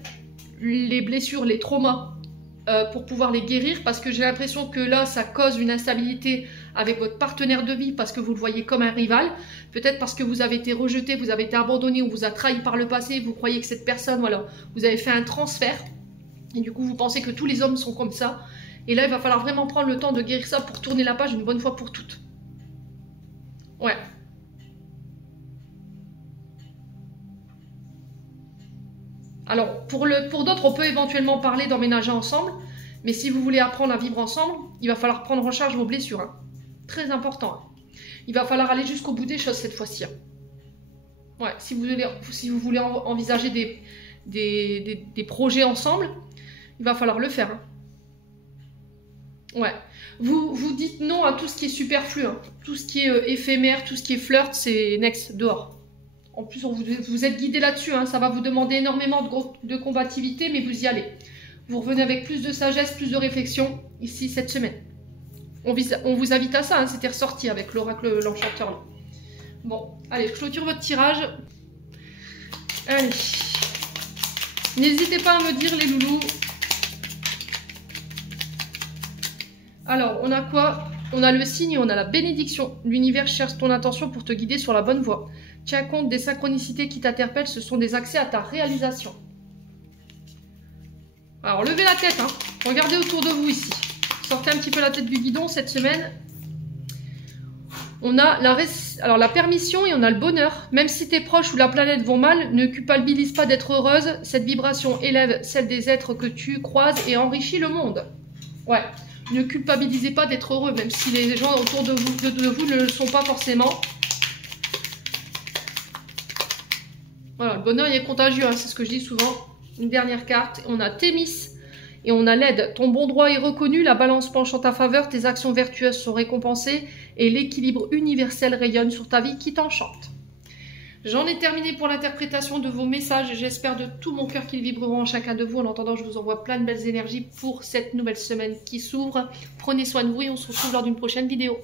les blessures, les traumas, pour pouvoir les guérir, parce que j'ai l'impression que là, ça cause une instabilité avec votre partenaire de vie, parce que vous le voyez comme un rival, peut-être parce que vous avez été rejeté, vous avez été abandonné, ou vous a trahi par le passé, vous croyez que cette personne, voilà, vous avez fait un transfert, et du coup, vous pensez que tous les hommes sont comme ça, et là, il va falloir vraiment prendre le temps de guérir ça pour tourner la page une bonne fois pour toutes. Ouais. Alors, pour d'autres, on peut éventuellement parler d'emménager ensemble, mais si vous voulez apprendre à vivre ensemble, il va falloir prendre en charge vos blessures. Hein. Très important. Hein. Il va falloir aller jusqu'au bout des choses cette fois-ci. Hein. Ouais, si vous voulez envisager des projets ensemble, il va falloir le faire. Hein. Ouais. Vous dites non à tout ce qui est superflu. Hein. Tout ce qui est éphémère, tout ce qui est flirt, c'est next, dehors. En plus, vous êtes guidé là-dessus, hein. Ça va vous demander énormément de combativité, mais vous y allez. Vous revenez avec plus de sagesse, plus de réflexion, ici, cette semaine. On vous invite à ça, hein. C'était ressorti avec l'oracle, l'enchanteur. Là. Bon, allez, je clôture votre tirage. Allez. N'hésitez pas à me dire, les loulous. Alors, on a quoi? On a le signe et on a la bénédiction. L'univers cherche ton attention pour te guider sur la bonne voie. Tiens compte des synchronicités qui t'interpellent, ce sont des accès à ta réalisation. Alors, levez la tête, hein. Regardez autour de vous ici. Sortez un petit peu la tête du guidon cette semaine. On a la permission et on a le bonheur. Même si tes proches ou la planète vont mal, ne culpabilise pas d'être heureuse. Cette vibration élève celle des êtres que tu croises et enrichit le monde. Ouais. Ne culpabilisez pas d'être heureux, même si les gens autour de vous ne le sont pas forcément. Voilà, le bonheur il est contagieux, hein, c'est ce que je dis souvent. Une dernière carte, on a Thémis et on a l'aide. Ton bon droit est reconnu, la balance penche en ta faveur, tes actions vertueuses sont récompensées et l'équilibre universel rayonne sur ta vie qui t'enchante. J'en ai terminé pour l'interprétation de vos messages et j'espère de tout mon cœur qu'ils vibreront en chacun de vous. En attendant, je vous envoie plein de belles énergies pour cette nouvelle semaine qui s'ouvre. Prenez soin de vous et on se retrouve lors d'une prochaine vidéo.